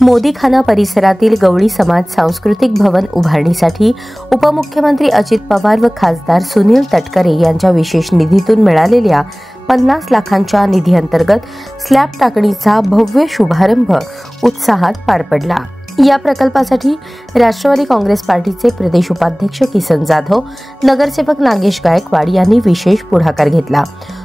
मोदीखाना परिसरातील गवळी समाज सांस्कृतिक भवन उभारणीसाठी उपमुख्यमंत्री अजित पवार व खासदार सुनील तटकरे यांच्या विशेष निधीतून मिळालेल्या 50 लाखांच्या निधीअंतर्गत स्लॅब टाकणीचा भव्य शुभारंभ उत्साहात पार पडला। या प्रकल्पासाठी राष्ट्रवादी काँग्रेस पार्टीचे प्रदेश उपाध्यक्ष किसन जाधव, नगरसेवक नागेश गायकवाड यांनी विशेष पुढाकार घेतला।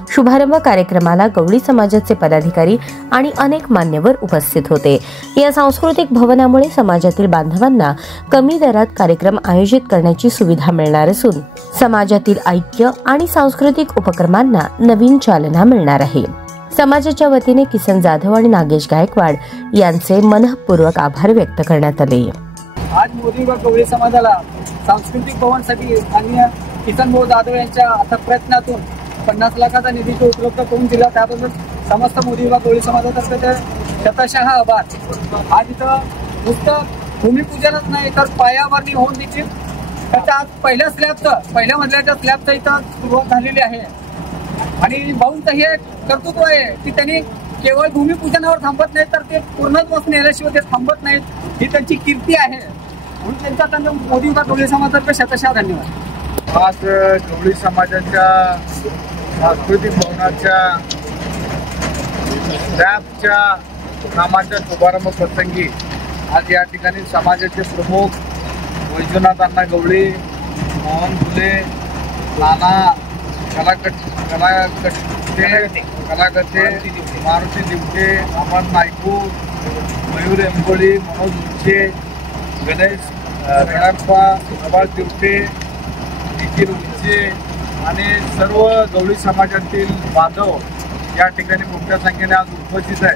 शुभारंभ कार्यक्रमाला गवळी समाजाचे पदाधिकारी आणि अनेक मान्यवर उपस्थित होते। या सांस्कृतिक भवनामुळे समाजातील बांधवांना कमी दरात कार्यक्रम आयोजित करण्याची सुविधा मिळणार असून समाजातील ऐक्य आणि सांस्कृतिक उपक्रमांना नवीन चालना मिळणार आहे। समाजाच्या वतीने किसन जाधव आणि नागेश गायकवाड यांचे मनपूर्वक आभार व्यक्त करण्यात आले। आज मोदी व गवळी समाजाला सांस्कृतिक भवनसाठी माननीय किसन भाऊ जाधव यांच्या अथक प्रयत्नातून 50 लाखाचा निधी उपलब्ध करून दिला, त्याबद्दल समस्त मोदी व गवळी समाजातर्फे शतशः आभार। आज इथं नुसतं भूमिपूजनच नाही तर पायाभरणी होऊन देखील त्याच्या आज पहिल्या मजल्याच्या स्लॅबचं इथं सुरुवात झालेली आहे आणि भाऊंचं हे कर्तृत्व आहे की त्यांनी केवळ भूमिपूजनावर थांबत नाही तर ते पूर्णत्वास नेल्याशिवाय ते थांबत नाहीत, ही त्यांची कीर्ती आहे। म्हणून त्यांचा मोदी व गवळी समाजातर्फे शतशः धन्यवाद। आज गवळी समाजाच्या सांस्कृतिक भवनाच्या स्लॅबच्या कामाच्या शुभारंभ प्रसंगी आज या ठिकाणी समाजाचे प्रमुख वैजनाथ अण्णा गवळी, मोहन फुले, नाना कलागते, मारुती दिवटे, अमर नायकू, मयूर एंबोळी, मनोज उच्चे, गणेश गणप्पा, सुभाष दिवटे, निखिल उच्चे आणि सर्व गवळी समाजातील बांधव या ठिकाणी मोठ्या संख्येने आज उपस्थित आहे।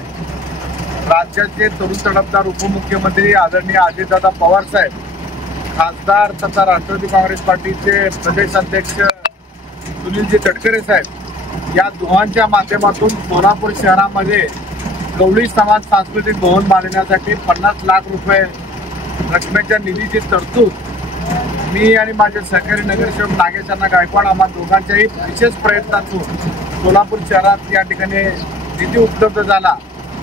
राज्याचे तरुण तडफदार उपमुख्यमंत्री आदरणीय अजितदादा पवार साहेब, खासदार तथा राष्ट्रवादी काँग्रेस पार्टीचे प्रदेश अध्यक्ष सुनीलजी तटकरे साहेब या दोघांच्या माध्यमातून सोलापूर शहरामध्ये गवळी समाज सांस्कृतिक भवन बांधण्यासाठी 50 लाख रुपये रकमेच्या निधीची तरतूद मी आणि माझे सहकारी नगरसेवक नागेश अण्णा गायकवाड आम्हा दोघांच्याही विशेष प्रयत्नातून सोलापूर शहरात या ठिकाणी निधी उपलब्ध झाला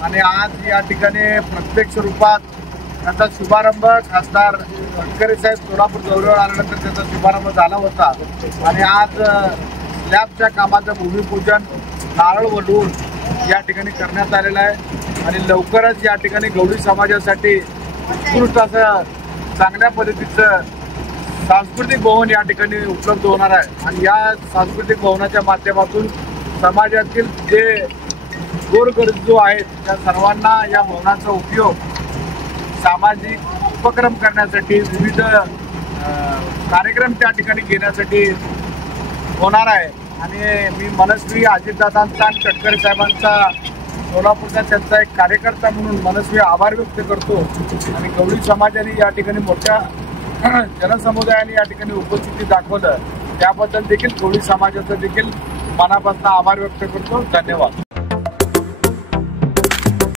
आणि आज या ठिकाणी प्रत्यक्ष रूपात त्याचा शुभारंभ खासदार तटकरे साहेब सोलापूर दौऱ्यावर आल्यानंतर त्याचा शुभारंभ झाला होता आणि आज स्लॅबच्या कामाचं भूमिपूजन नारळ वडून या ठिकाणी करण्यात आलेलं आहे आणि लवकरच या ठिकाणी गवळी समाजासाठी उत्कृष्ट असं चांगल्या पद्धतीचं सांस्कृतिक भवन या ठिकाणी उपलब्ध होणार आहे आणि या सांस्कृतिक भवनाच्या माध्यमातून समाजातील जे गोरगरजू आहेत त्या सर्वांना या भवनाचा उपयोग सामाजिक उपक्रम करण्यासाठी, विविध कार्यक्रम त्या ठिकाणी घेण्यासाठी होणार आहे आणि मी मनस्वी अजितदादांचा आणि तटकरे साहेबांचा सोलापूरचा त्यांचा एक कार्यकर्ता म्हणून मनस्वी आभार व्यक्त करतो आणि गवळी समाजाने या ठिकाणी मोठ्या जनसमुदायाने या ठिकाणी उपस्थिती दाखवलं त्याबद्दल देखील गवळी समाजाचा देखील मनापासून आभार व्यक्त करतो। धन्यवाद।